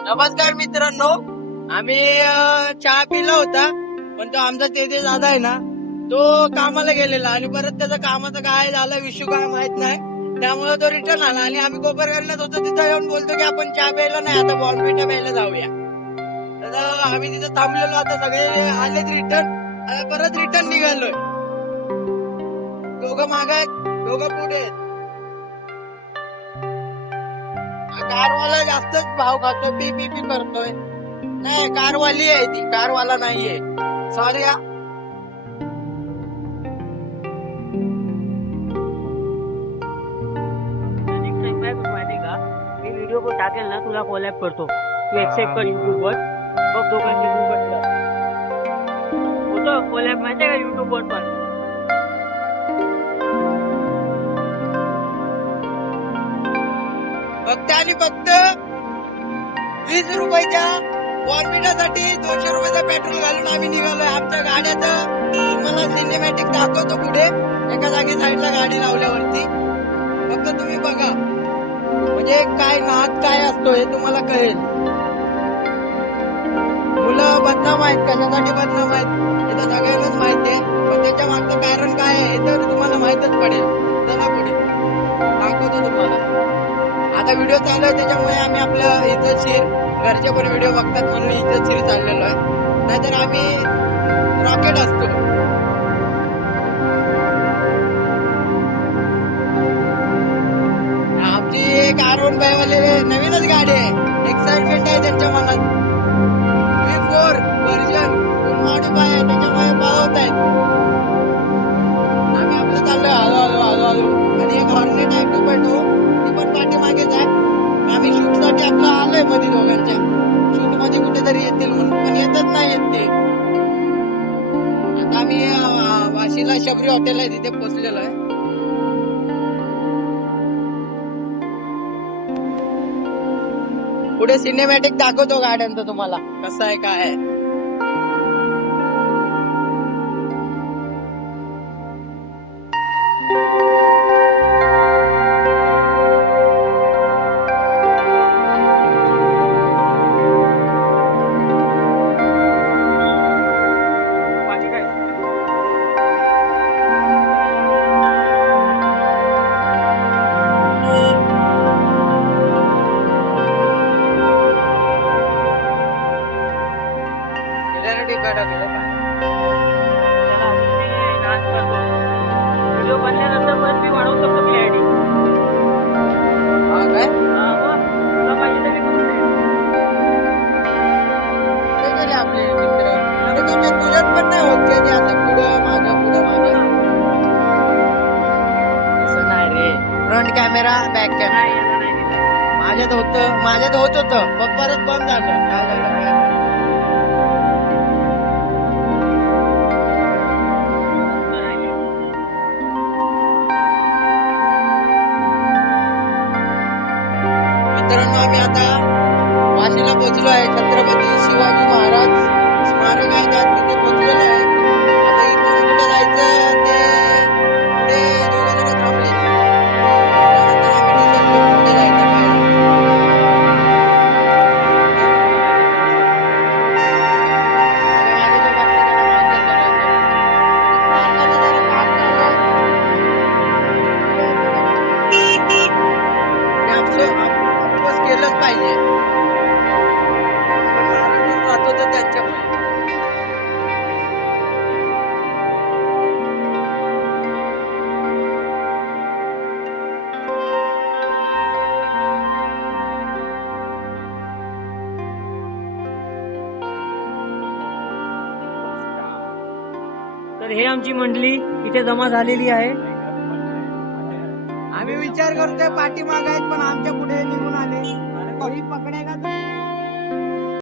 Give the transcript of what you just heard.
नमस्कार मित्रांनो, आम्ही चहा पिला होता, पण तो आमचा तेजे दादा आहे ना, तो कामाला गेलेला आणि परत त्याचं कामाचं काय झालं विषय काय माहित नाही. त्यामुळे तो रिटर्न आला आणि आम्ही कोपर करण्यात होतो तिथं येऊन बोलतो की आपण चहा प्यायला नाही, आता बॉर्नविटा प्यायला जाऊया. तर आम्ही तिथे थांबलेलो, आता सगळे आलेत रिटर्न, परत रिटर्न निघालोय. दोघं माग आहेत, दोघं पुढे आहेत. कारवाला जास्तच भाव खातो, पी पी पी करतोय. नाही, कारवाली आहे ती, कारवाला नाहीये. सॉरी हा. माहिती का, मी व्हिडिओ को टाकेल ना तुला कोलॅब करतो, तू एक्सेप्ट कर युट्यूब वर. बघ दोघांनी होतो कोलॅब, माहितीये का युट्यूब वर पण. फक्त आणि फक्त 20 रुपयाच्या बॉर्नविटासाठी 200 रुपयाचा पेट्रोल घालून आम्ही निघालोय. आमच्या गाड्याचं तुम्हाला सिनेमॅटिक दाखवतो पुढे, एका जागी साईडला गाडी लावल्यावरती. फक्त तुम्ही बघा, म्हणजे काय नाद काय असतो हे तुम्हाला कळेल. मुलं बदनाम आहेत, कशासाठी बदनाम आहेत हे तर सगळ्यांनाच माहिती आहे, पण त्याच्या मागचं कारण काय आहे हे तर तुम्हाला माहितच पडेल. चला पुढे दाखवतो तुम्हाला. आता व्हिडिओ चालू आहे त्याच्यामुळे आम्ही आपलं इज्जतशीर, घरचे पण व्हिडिओ बघतात म्हणून इज्जतशीर चाललेलो आहे, नाहीतर आम्ही रॉकेट असतो. आमची एक R1 वाले नवीनच गाडी आहे, एक्साइटमेंट आहे त्यांच्या मनात. V4 व्हर्जन मॉडिफाय आहे, त्याच्यामुळे पळवत आहेत. आम्ही आपलं चाललोय हळू हळू हळू हळू. आणि एक हॉर्नेट आहे 2.0, ती पण पाठीमागेच आहे. आम्ही शूट साठी आपलं आलोय मध्ये दोघांच्या शूट मध्ये कुठेतरी येतील म्हणून, पण येतच नाही येत ते. आता आम्ही वाशीला शबरी हॉटेल आहे तिथे पोहोचलेलो आहे. पुढे सिनेमॅटिक दाखवतो गाड्यांचं तुम्हाला कसं आहे काय आहे. व्हिडिओ बनल्यानंतर परत मी वाढवू शकतो मी आयडी. हा काय तुला पाहिजे तर मी करून देईन. ते गेले आपले मित्र. अरे तुझ्यात पण नाही होत ते असं पुढं मागं असं नाही रे. फ्रंट कॅमेरा बॅक कॅमेरा नाही, याला नाही दिलं. माझ्यात होत होतं, पण परत बंद झालं. काय झालं काय माहिती. मित्रांनो, आम्ही आता वाशीला पोहोचलो आहे. छत्रपती शिवाजी महाराज स्मारक आहे त्यात तिथे पोहोचलेलो आहे. आता इथून कुठे जायचं ते पुढे दोघं जण थांबले, त्यानंतर आम्ही डिसाईड करू कुठे जायचं काय नाही. आणि माझे जे बघते त्यांना माहिती आहे सगळं. मार्गाचं जरा काम चालू आहे. अफकोर्स केलंच पाहिजे, आपण महाराष्ट्रात राहतो तर त्यांच्यामुळे. तर हे आमची मंडळी इथे जमा झालेली आहे. आम्ही विचार करतोय पाठीमाग आहेत, पण आमच्या पुढे निघून आले. पकडेगा